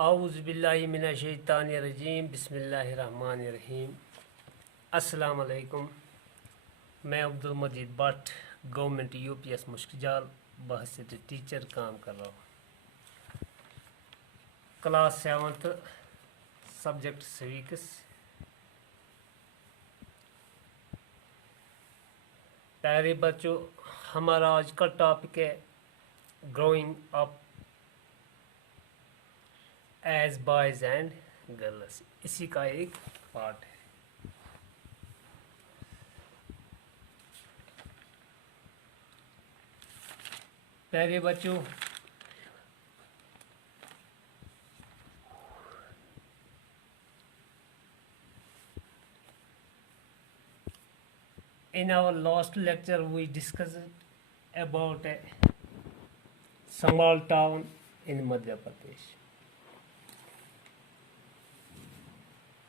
आऊज़ुबिल्लाहि मिनश्शैतानिर्रजीम बिस्मिल्लाहिर्रहमानिर्रहीम। अस्सलाम वालेकुम। मैं अब्दुल मजीद भट्ट गवर्नमेंट यूपीएस मुश्किजाल बहसियत टीचर काम कर रहा हूँ। Class 7th subject civics. प्यारे बच्चों, हमारा आज का टॉपिक है growing up as boys and girls. इसी का एक पार्ट है। प्यारे बच्चों, in our last lecture we discussed about a small town in Madhya Pradesh।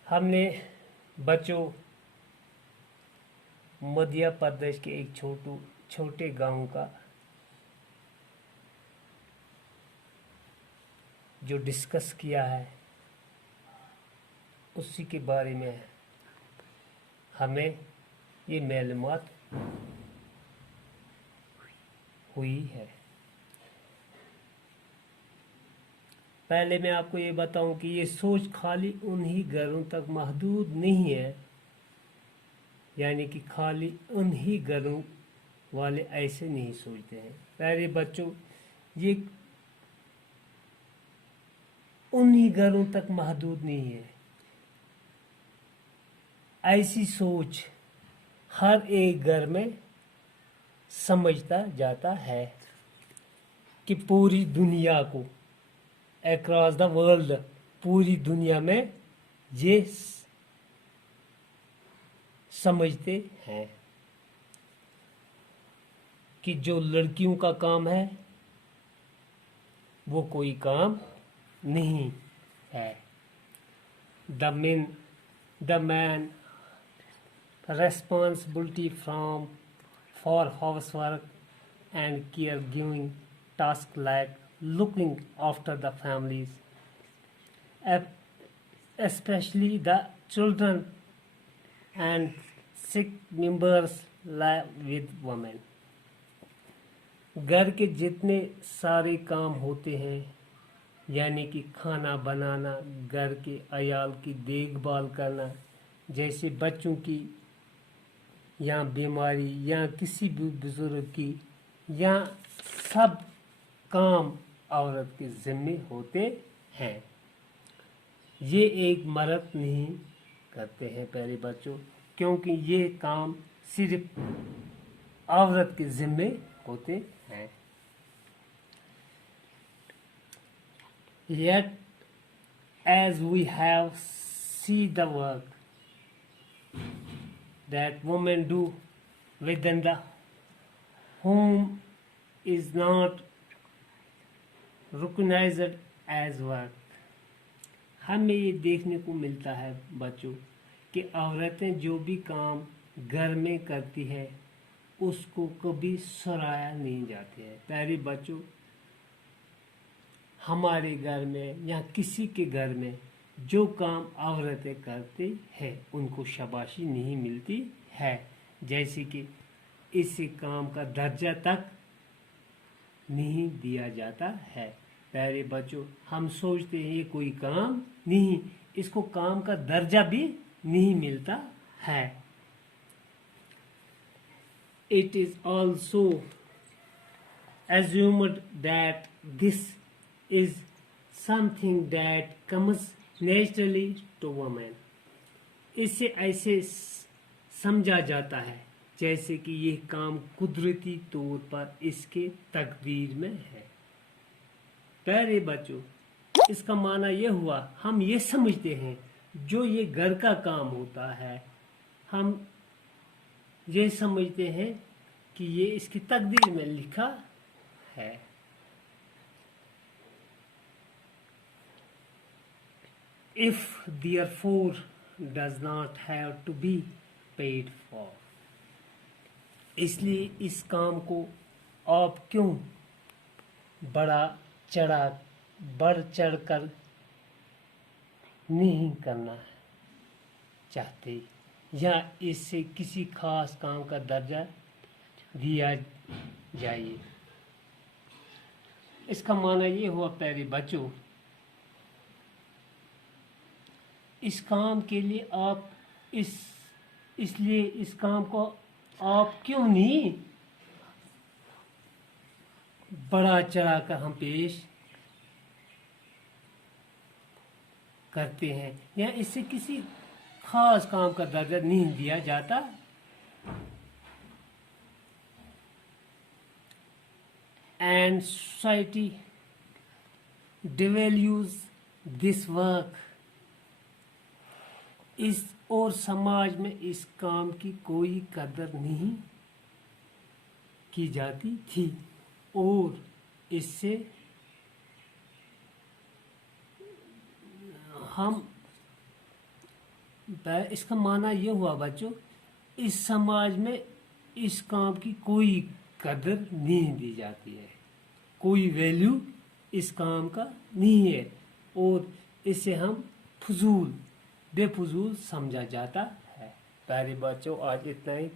हमने बच्चों मध्य प्रदेश के एक छोटे गांव का जो डिस्कस किया है उसी के बारे में हमें ये मालूमात हुई है। पहले मैं आपको ये बताऊं कि ये सोच खाली उन्हीं घरों तक महदूद नहीं है, यानी कि खाली उन्हीं घरों वाले ऐसे नहीं सोचते हैं। प्यारे बच्चों, ये उन्हीं घरों तक महदूद नहीं है। ऐसी सोच हर एक घर में समझता जाता है कि पूरी दुनिया को अक्रॉस द वर्ल्ड, पूरी दुनिया में ये समझते हैं कि जो लड़कियों का काम है वो कोई काम नहीं है। The man responsibility for housework and caregiving tasks like looking after the families, especially the children and sick members live with women। घर के जितने सारे काम होते हैं, यानी कि खाना बनाना, घर के अयाल की देखभाल करना, जैसे बच्चों की या बीमारी या किसी भी बुजुर्ग की, या सब काम औरत के जिम्मे होते हैं। ये एक मर्द नहीं करते हैं प्यारे बच्चों, क्योंकि ये काम सिर्फ औरत के जिम्मे होते हैं। Yet as we have seen the work that women do within the home is not recognized as work। हमें ये देखने को मिलता है बच्चों कि औरतें जो भी काम घर में करती है उसको कभी सराहा नहीं जाती है। प्यारे बच्चों, हमारे घर में या किसी के घर में जो काम औरतें करती हैं उनको शाबाशी नहीं मिलती है, जैसे कि इस काम का दर्जा तक नहीं दिया जाता है। प्यारे बच्चों, हम सोचते हैं ये कोई काम नहीं, इसको काम का दर्जा भी नहीं मिलता है। It is also assumed that this is something that comes naturally to women। इसे ऐसे समझा जाता है जैसे कि ये काम कुदरती तौर पर इसके तकदीर में है। प्यारे बच्चों, इसका माना ये हुआ, हम ये समझते हैं जो ये घर का काम होता है, हम ये समझते हैं कि ये इसकी तकदीर में लिखा है। If therefore does not have to be paid for, इसलिए इस काम को आप क्यों बढ़ चढ़ कर नहीं करना चाहते या इससे किसी खास काम का दर्जा दिया जाए। इसका माना ये हुआ प्यारे बच्चों, इस काम के लिए आप इसलिए इस काम को आप क्यों नहीं बढ़ा चढ़ा कर हम पेश करते हैं या इससे किसी खास काम का दर्जा नहीं दिया जाता। एंड सोसाइटी डिवैल्यूज दिस वर्क, इस और समाज में इस काम की कोई कदर नहीं की जाती थी और इससे हम इसका माना ये हुआ बच्चों, इस समाज में इस काम की कोई कदर नहीं दी जाती है, कोई वैल्यू इस काम का नहीं है और इसे हम बेफजूल समझा जाता है। प्यारे बच्चों आज इतना ही।